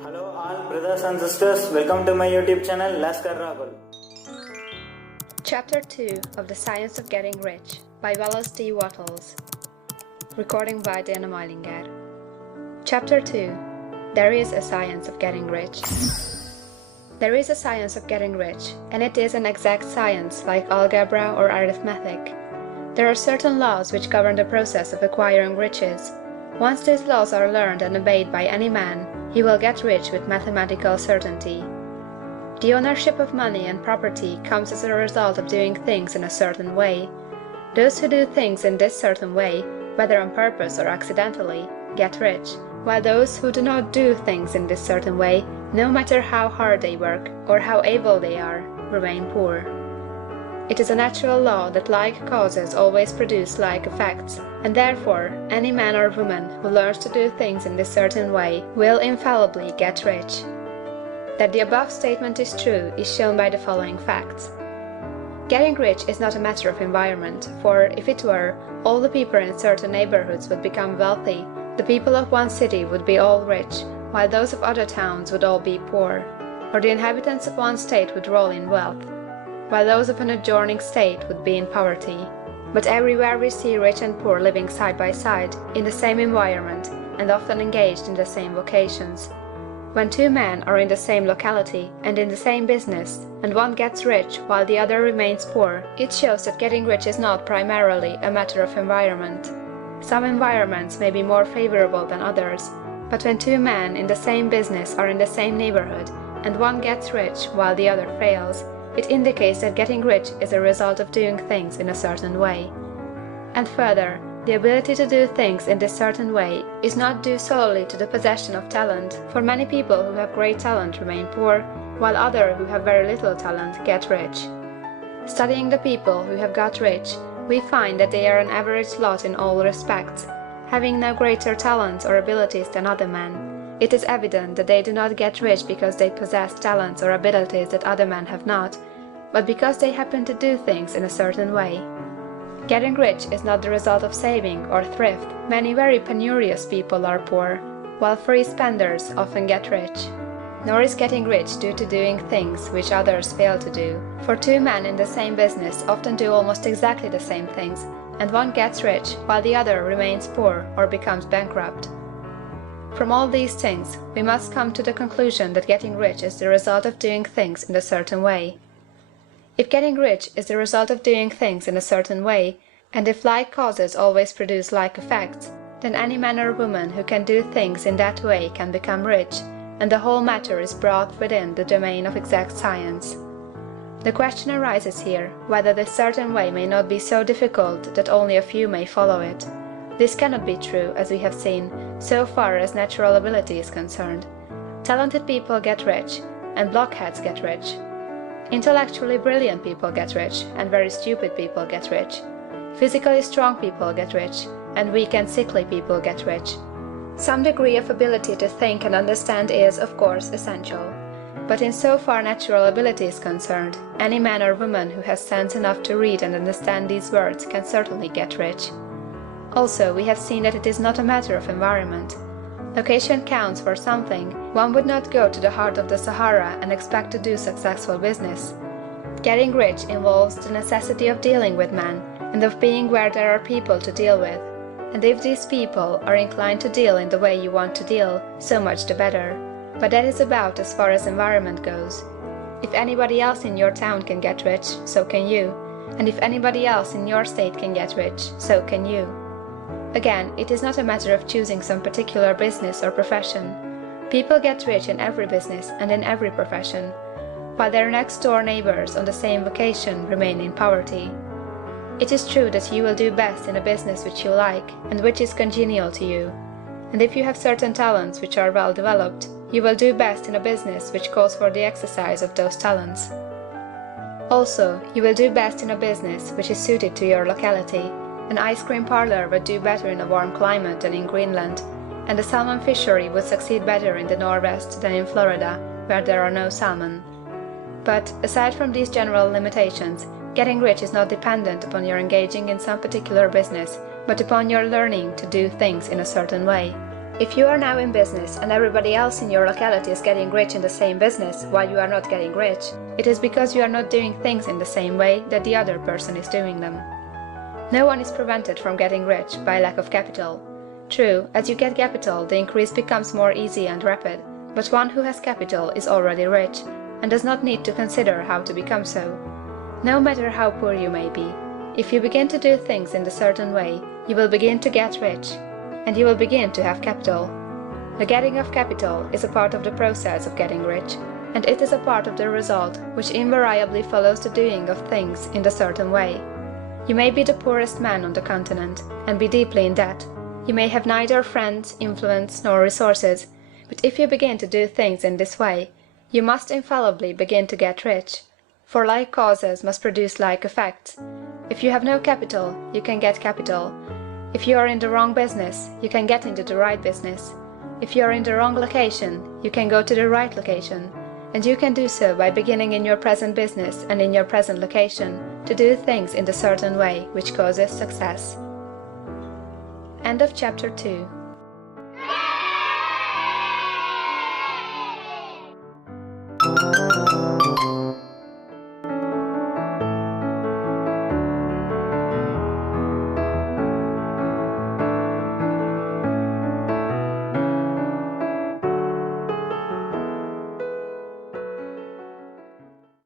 Hello all brothers and sisters, welcome to my YouTube channel Lascar Raghul. Chapter 2 of The Science of Getting Rich by Wallace D. Wattles. Recording by Majlinger. Chapter 2. There is a science of getting rich. There is a science of getting rich, and it is an exact science like algebra or arithmetic. There are certain laws which govern the process of acquiring riches. Once these laws are learned and obeyed by any man, he will get rich with mathematical certainty. The ownership of money and property comes as a result of doing things in a certain way. Those who do things in this certain way, whether on purpose or accidentally, get rich, while those who do not do things in this certain way, no matter how hard they work or how able they are, remain poor. It is a natural law that like causes always produce like effects, and therefore any man or woman who learns to do things in this certain way will infallibly get rich. That the above statement is true is shown by the following facts. Getting rich is not a matter of environment, for if it were, all the people in certain neighborhoods would become wealthy, the people of one city would be all rich, while those of other towns would all be poor, or the inhabitants of one state would roll in wealth, while those of an adjoining state would be in poverty. But everywhere we see rich and poor living side by side, in the same environment, and often engaged in the same vocations. When two men are in the same locality and in the same business, and one gets rich while the other remains poor, it shows that getting rich is not primarily a matter of environment. Some environments may be more favorable than others, but when two men in the same business are in the same neighborhood, and one gets rich while the other fails, it indicates that getting rich is a result of doing things in a certain way. And further, the ability to do things in this certain way is not due solely to the possession of talent, for many people who have great talent remain poor, while others who have very little talent get rich. Studying the people who have got rich, we find that they are an average lot in all respects, having no greater talents or abilities than other men. It is evident that they do not get rich because they possess talents or abilities that other men have not, but because they happen to do things in a certain way. Getting rich is not the result of saving or thrift. Many very penurious people are poor, while free spenders often get rich. Nor is getting rich due to doing things which others fail to do, for two men in the same business often do almost exactly the same things, and one gets rich while the other remains poor or becomes bankrupt. From all these things, we must come to the conclusion that getting rich is the result of doing things in a certain way. If getting rich is the result of doing things in a certain way, and if like causes always produce like effects, then any man or woman who can do things in that way can become rich, and the whole matter is brought within the domain of exact science. The question arises here, whether this certain way may not be so difficult that only a few may follow it. This cannot be true, as we have seen, so far as natural ability is concerned. Talented people get rich, and blockheads get rich. Intellectually brilliant people get rich, and very stupid people get rich. Physically strong people get rich, and weak and sickly people get rich. Some degree of ability to think and understand is, of course, essential. But in so far natural ability is concerned, any man or woman who has sense enough to read and understand these words can certainly get rich. Also, we have seen that it is not a matter of environment. Location counts for something. One would not go to the heart of the Sahara and expect to do successful business. Getting rich involves the necessity of dealing with men, and of being where there are people to deal with. And if these people are inclined to deal in the way you want to deal, so much the better. But that is about as far as environment goes. If anybody else in your town can get rich, so can you. And if anybody else in your state can get rich, so can you. Again, it is not a matter of choosing some particular business or profession. People get rich in every business and in every profession, while their next-door neighbors on the same vocation remain in poverty. It is true that you will do best in a business which you like, and which is congenial to you. And if you have certain talents which are well developed, you will do best in a business which calls for the exercise of those talents. Also, you will do best in a business which is suited to your locality. An ice cream parlor would do better in a warm climate than in Greenland, and a salmon fishery would succeed better in the Northwest than in Florida, where there are no salmon. But, aside from these general limitations, Getting rich is not dependent upon your engaging in some particular business, but upon your learning to do things in a certain way. If you are now in business and everybody else in your locality is getting rich in the same business while you are not getting rich, it is because you are not doing things in the same way that the other person is doing them. No one is prevented from getting rich by lack of capital. True, as you get capital, the increase becomes more easy and rapid, but one who has capital is already rich, and does not need to consider how to become so. No matter how poor you may be, if you begin to do things in a certain way, you will begin to get rich, and you will begin to have capital. The getting of capital is a part of the process of getting rich, and it is a part of the result which invariably follows the doing of things in a certain way. You may be the poorest man on the continent, and be deeply in debt. You may have neither friends, influence, nor resources, but if you begin to do things in this way, you must infallibly begin to get rich, for like causes must produce like effects. If you have no capital, you can get capital. If you are in the wrong business, you can get into the right business. If you are in the wrong location, you can go to the right location, and you can do so by beginning in your present business and in your present location to do things in the certain way which causes success. End of chapter 2.